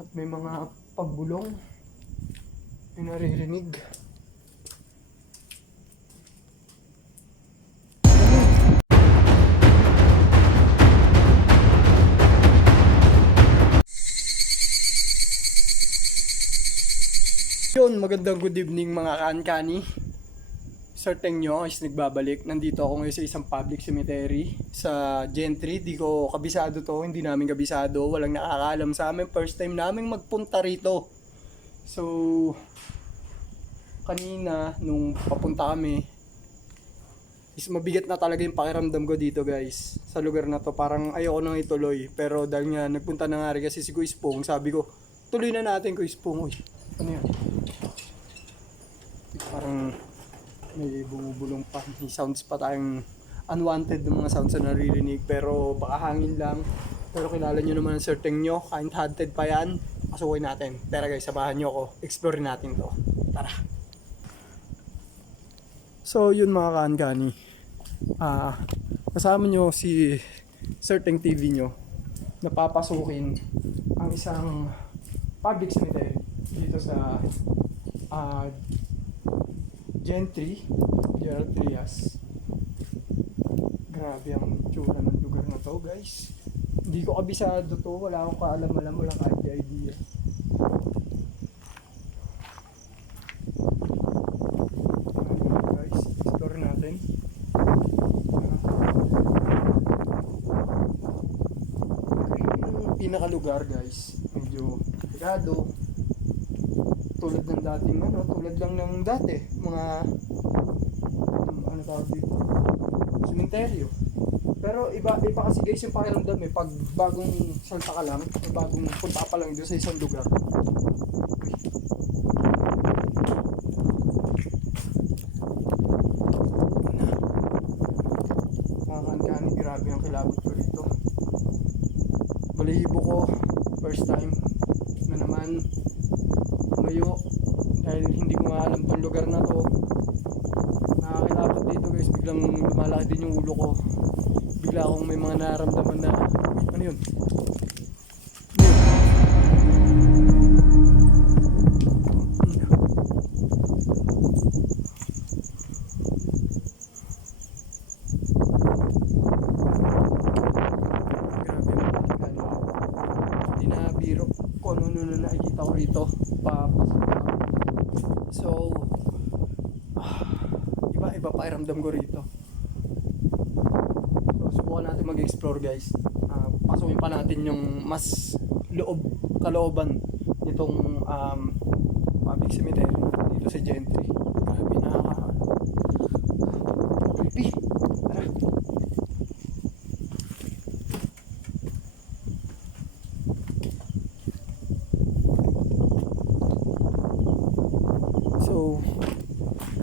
At may mga pagbulong ay naririnig. Yun, magandang good evening mga kaankani. Certain nyo is nagbabalik. Nandito ako ngayon sa isang public cemetery sa Gentry. Di ko kabisado to, hindi namin kabisado. Walang nakakaalam sa amin. First time namin magpunta rito. So, kanina nung papunta kami, is mabigat na talaga yung pakiramdam ko dito guys. Sa lugar na to, parang ayoko nang ituloy. Pero dahil nga nagpunta na nga rin kasi si Kuya Spong, sabi ko, tuloy na natin Kuya Spong. Uy, ano yan? Parang may bumubulong pa, may sounds pa tayong unwanted ng mga sounds na naririnig, pero baka hangin lang. Pero kilala nyo naman ang certain nyo, kind haunted pa yan. Pasukin natin. Tara guys, sabahan nyo ako, explore natin to. Tara. So yun mga kaankani, kasama nyo si certain TV nyo, napapasukin ang isang public cemetery dito sa Gentry, Gerald Trias. Grabe ang tsura ng lugar na to guys. Hindi ko kabisado to, wala akong kaalam-alam, walang idea. Guys, explore natin. Yung pinakalugar guys, medyo delikado. Tulad ng dating tulad lang ng dati, mga ano tawag dito, sementeryo. Pero iba kasi guys yung pakiramdam pag bagong salta ka lang, bagong punta pa lang doon sa isang lugar. Mga kaankani, grabe ang kilabot ko rito. Balahibo ko, first time na naman tumayo dahil hindi ko nga alam tong lugar na to. Nakakilapot dito guys, biglang lumalaki din yung ulo ko. Bigla akong may mga nararamdaman na ano yun? Hindi na biro kung ano na nakikita ko rito. So, iba pakiramdam ko rito. So, subukan natin mag-explore guys. Pasukin pa natin yung mas kalooban nitong public cemetery dito sa Gentry. Grabe, creepy. Tara. So,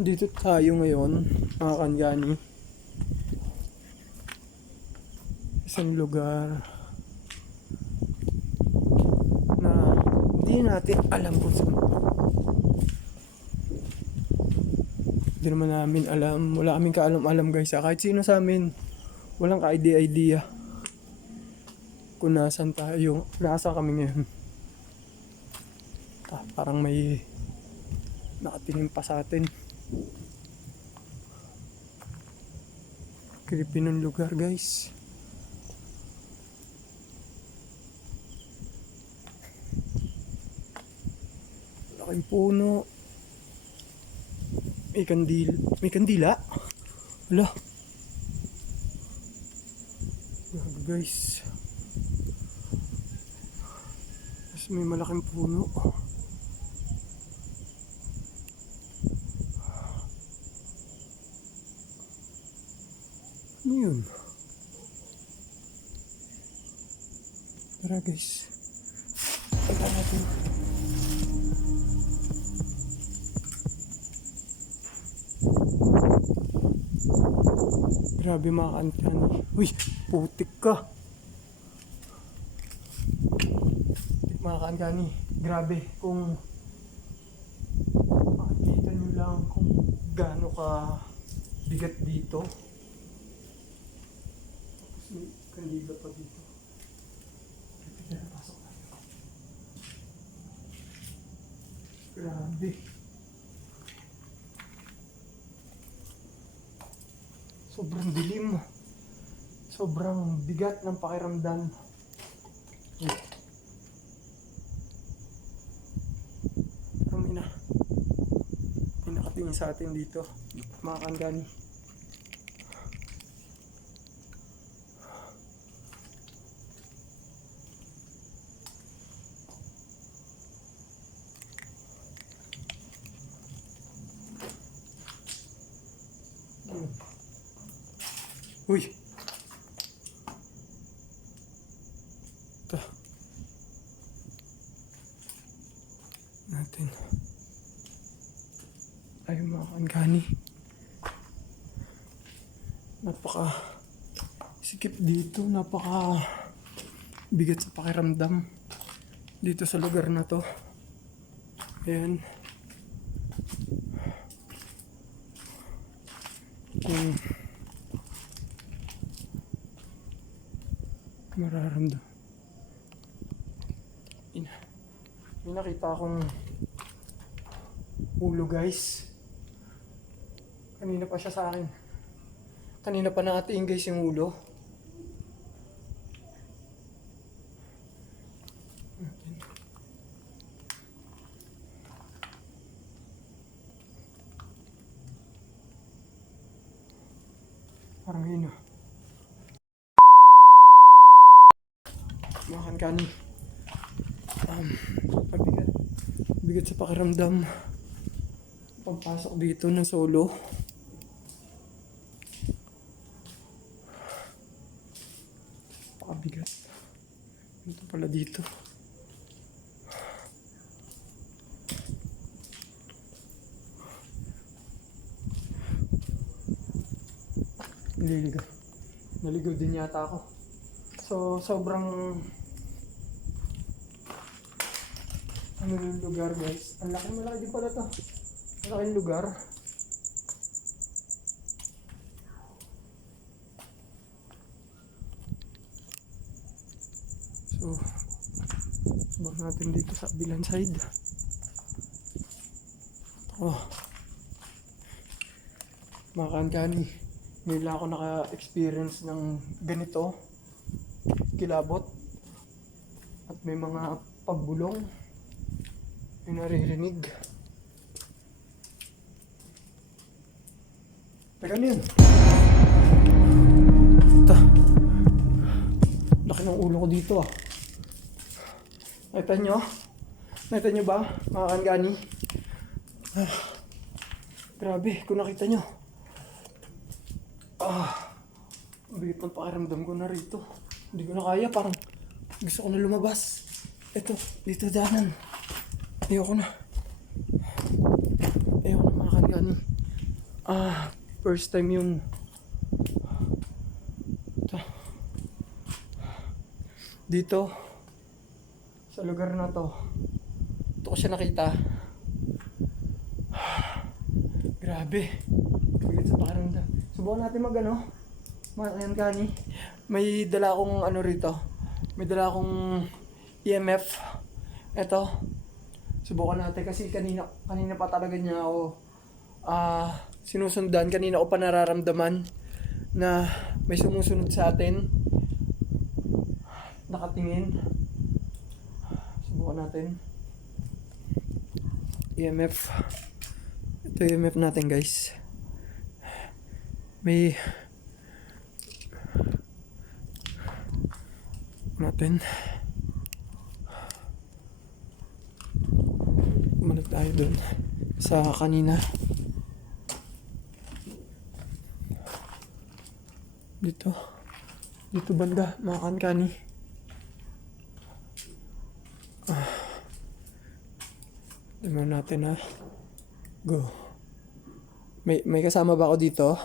dito tayo ngayon, mga kaankani. Isang lugar na hindi natin alam kung saan. Hindi naman namin alam, wala kaming kaalam-alam guys. Kahit sino sa amin, walang ka-idea kung nasaan tayo, nasa kami ngayon. Parang may nakatingin pa sa atin. Creepy ng lugar guys. Laking puno. May kandila. Wala. Grabe guys. Tapos may malaking puno. Ano yun? Tara guys, tignan natin. Grabe mga kaankani. Uy, putik ka. Mga kaankani, grabe kung makikita nyo lang kung gaano ka bigat dito. Tapos may kandila pa dito. Pasok tayo. Grabe. Sobrang dilim. Sobrang bigat ng pakiramdam. Parang may nakatingin sa atin dito. Mga kanggani. Uy! Ito. Natin. Ay, mga kanggani. Napaka sikip dito. Napaka bigat sa pakiramdam. Dito sa lugar na to. Ayan. Mararamdam. May nakita akong ulo guys. Kanina pa siya sa akin. Kanina pa nakatingin guys yung ulo. Parang yun ah. Makan kani. Bigat sa pakiramdam. Pagpasok dito ng solo. Pakabigat. Ito pala dito. Naliligaw. Naligaw din yata ako. So, sobrang ano yung lugar guys. Ang malaki din pala to. Malaking lugar. So, subak natin dito sa kabilang side. Oh. Mga kankani. Ngayon lang ako naka-experience ng ganito. Kilabot. At may mga pagbulong. May naririnig. Teka ano yun? Ito. Laki ng ulo ko dito ah. Nakita nyo? Nakita nyo ba mga kankani? Grabe kung nakita nyo. Bigat ng pakiramdam ko na rito. Hindi ko na kaya, parang gusto ko na lumabas. Ito, dito daanan. Ayoko na mga kankani. First time yun. Ito. Dito sa lugar na to. Ito ko siya nakita. Grabe. Bigat sa pakiramdam. Subukan natin mga kankani. May dala akong rito. May dala akong EMF. Ito. Subukan natin kasi kanina pa talaga niya ako sinusundan. Kanina ko pa nararamdaman na may sumusunod sa atin. Nakatingin. Subukan natin. EMF. Ito yung EMF natin guys. May natin. Bumalik tayo dun sa kanina. Dito banda mga kankani. Tignan natin ha. Go. May kasama ba ako dito?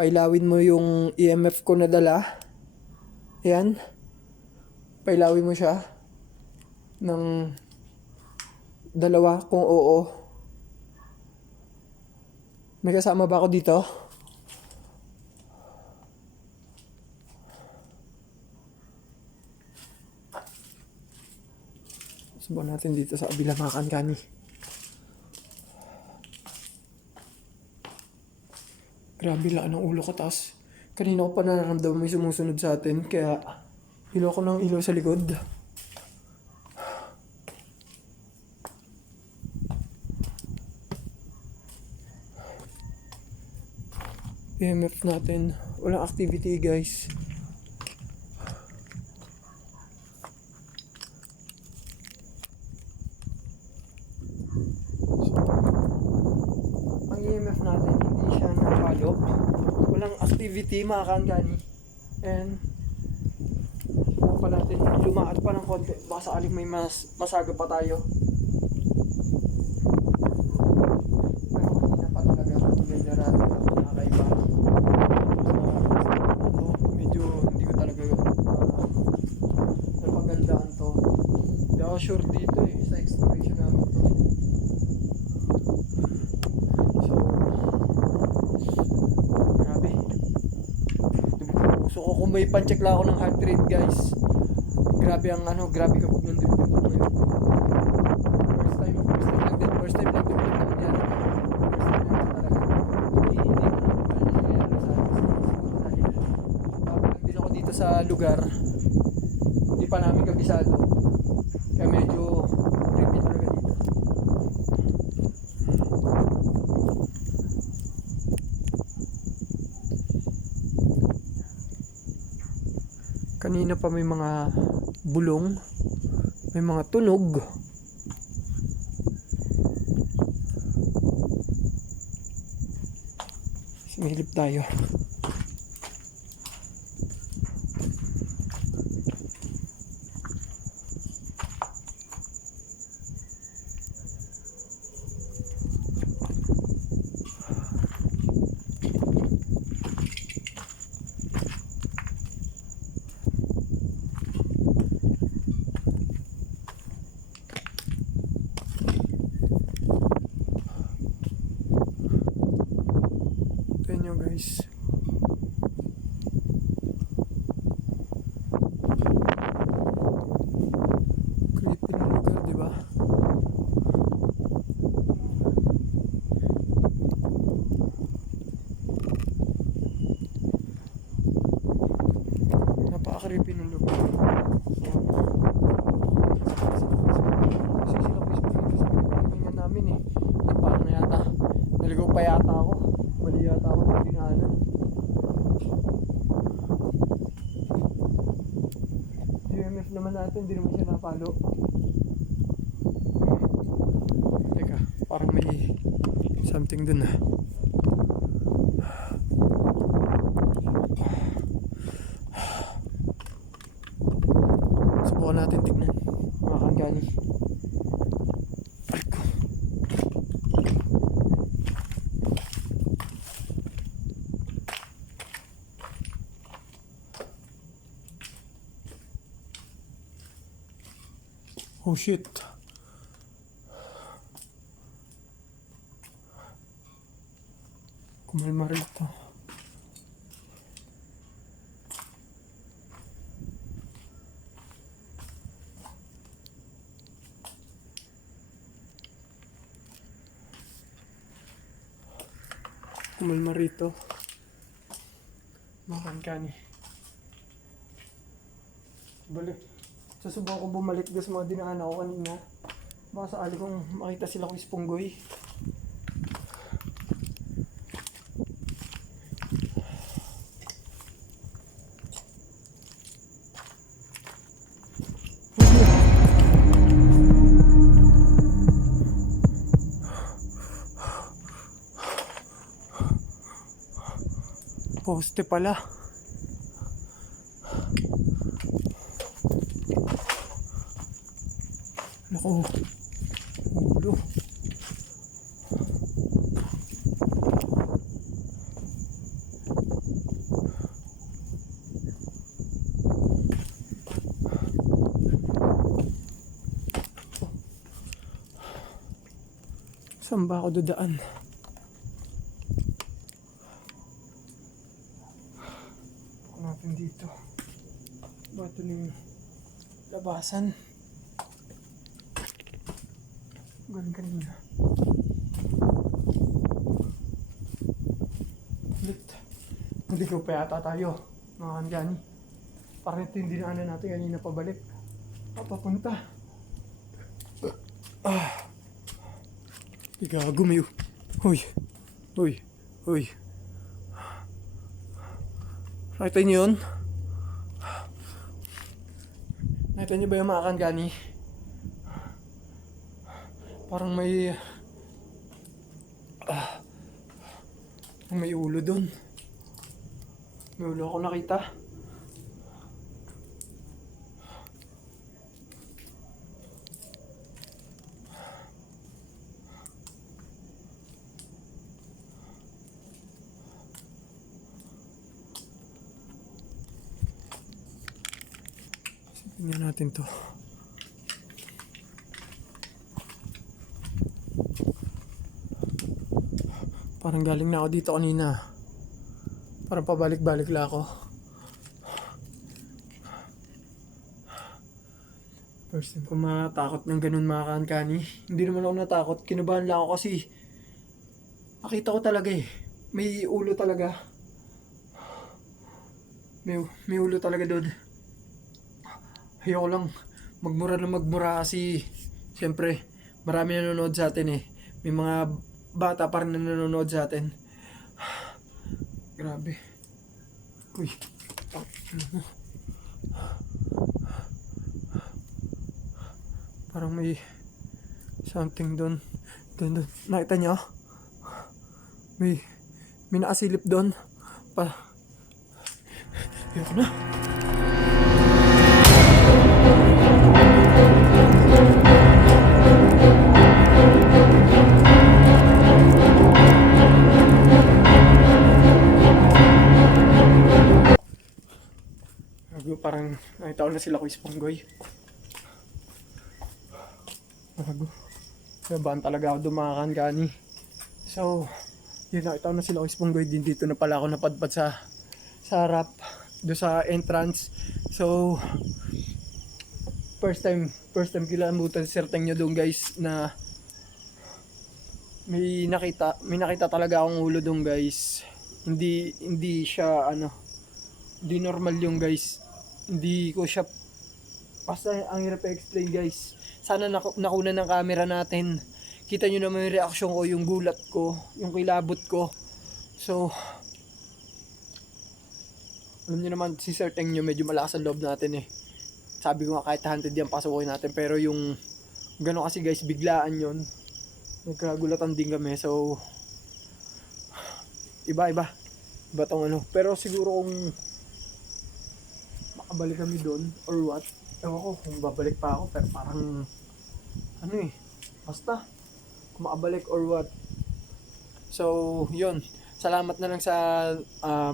Pailawin mo yung EMF ko na dala. Ayan. Pailawin mo siya ng dalawa kung oo. May kasama ba ako dito? Subukan natin dito sa kabila mga kankani. Grabe laan ng ulo ko. Taas kanina ko pa nararamdaman may sumusunod sa atin. Kaya ilaw ko ng ilaw sa likod. EMF natin. Walang activity guys. Ang EMF natin hindi siya napalo. Walang activity mga kaangkani. And pa natin lumaad pa ng konti. Baka sakaling may masaga pa tayo. Pero kanina pa talaga may nararamdaman ako nakakaiba. Medyo hindi ko talaga napagandaan to. Hindi ako sure dito sa exploration namin to. So grabe. So kung may pan-check lang ako ng heart rate guys. Grabe ang grabe kapag nandun ko ngayon. First time lang din na nangyari. Hindi ko nangyayari sa akin. Bago lang din ako dito sa lugar. Hindi pa namin kabisado. Kaya medyo creepy talaga dito. Kanina pa may mga bulong, may mga tunog. Sumilip tayo. Nyo guys, creepy na lugar, diba? Napaka-creepy ng lugar. Kasi sila po sa namin parang na yata naligaw pa yata ako. Mali yata ako ng dinaanan. UMF naman natin, hindi naman siya napalo. Teka, parang may something dun Subukan natin tignan. Mga kaangkani. Oh shit. Kumalma rito. Kumalma rito. Mga kaangkani. Balik. Susubukan ko bumalik doon sa mga dinaanan ko kanina. Baka sakali kong makita sila kong ispunggoy. Poste pala. Naku, ulo. Saan ba ako dadaan? Pag natin dito. Ba ito na yung labasan? Galing kanina. Ulit. Hindi ko pa yata tayo, mga kangani. Parang ito yung dinaanan natin kanina pabalik. Papunta. Gago may... Uy. Nakita niyo yun? Nakita niyo ba yung mga kangani? Parang may... may ulo dun. May ulo ako nakita. Tingnan natin to. Parang galing na ako dito kanina. Parang pabalik-balik lang ako. First time ko matakot ng ganun mga kaankani. Hindi naman ako natakot. Kinabahan lang ako kasi nakita ko talaga eh. May ulo talaga. May ulo talaga doon. Ayoko lang magmura kasi siyempre marami nanonood sa atin eh. May mga bata pa rin nanonood sa atin. Grabe. Uy. Parang may something doon. Doon. Nakita niyo? May nakasilip doon. Ayoko na. Parang nakita ko na sila Kuis Ponggoy. Nabahan talaga ako dumakan gani. So, yun, nakita ko na sila Kuis Ponggoy. Din dito na pala ako napadpad sa harap, do sa entrance. So, first time kilamutan si Sir Teng nyo doon guys na may nakita talaga akong ulo doon guys. Hindi siya hindi normal yung guys. Hindi ko siya basta ang hirap i-explain guys. Sana nakuna ng camera natin. Kita nyo naman yung reaction ko, yung gulat ko, yung kilabot ko. So alam nyo naman si Sir Teng nyo medyo malakas ang loob natin eh. Sabi ko nga kahit haunted yan pasukin natin. Pero yung gano'n kasi guys biglaan yun. Nagkagulatan din kami. So iba tong pero siguro kung makabalik kami doon or what, ewan ko kung babalik pa ako, pero parang basta kung makabalik or what. So yun, salamat na lang sa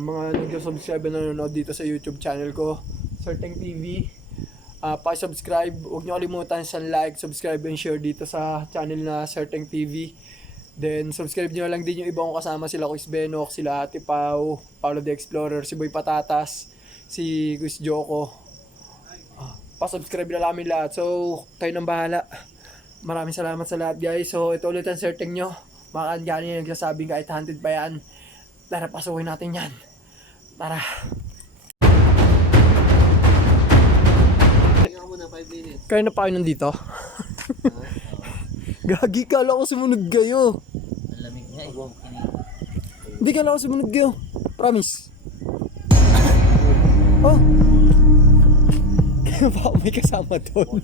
mga nag-subscribe na nanonood dito sa YouTube channel ko, Sir Teng TV. Pa-subscribe, huwag nyo kalimutan sa like, subscribe and share dito sa channel na Sir Teng TV. Then subscribe nyo lang din yung iba kong kasama, sila Kuis Benok, sila Ate Pau, Paolo the Explorer, si Boy Patatas, si Kuis Joko. Pa-subscribe na namin lahat. So kayo nang bahala. Maraming salamat sa lahat guys. So ito ulit ang Sir Teng nyo. Mga kaangani na nagsasabing kahit haunted pa yan, tara pasukin natin yan. Tara. Muna 5 minutes. Kaya na pa kayo nandito? Gagi, kala ko sumunod kayo. Ang lamig nga eh. Hindi, kala ko sumunod kayo. Promise. Oh. Kaya pa ako may kasama doon.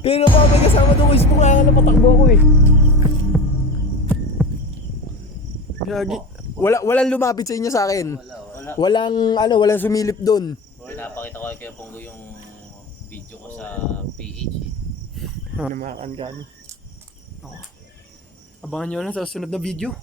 Kaya pa ako may kasama doon. Facebook kaya nga patakbo ako eh. Gagi. Walang lumapit sa inyo sa akin. Walang sumilip doon. Pinapakita ko kay Ponggo yung video ko sa PH eh. Ano mga kangani. Abangan nyo lang sa susunod na video.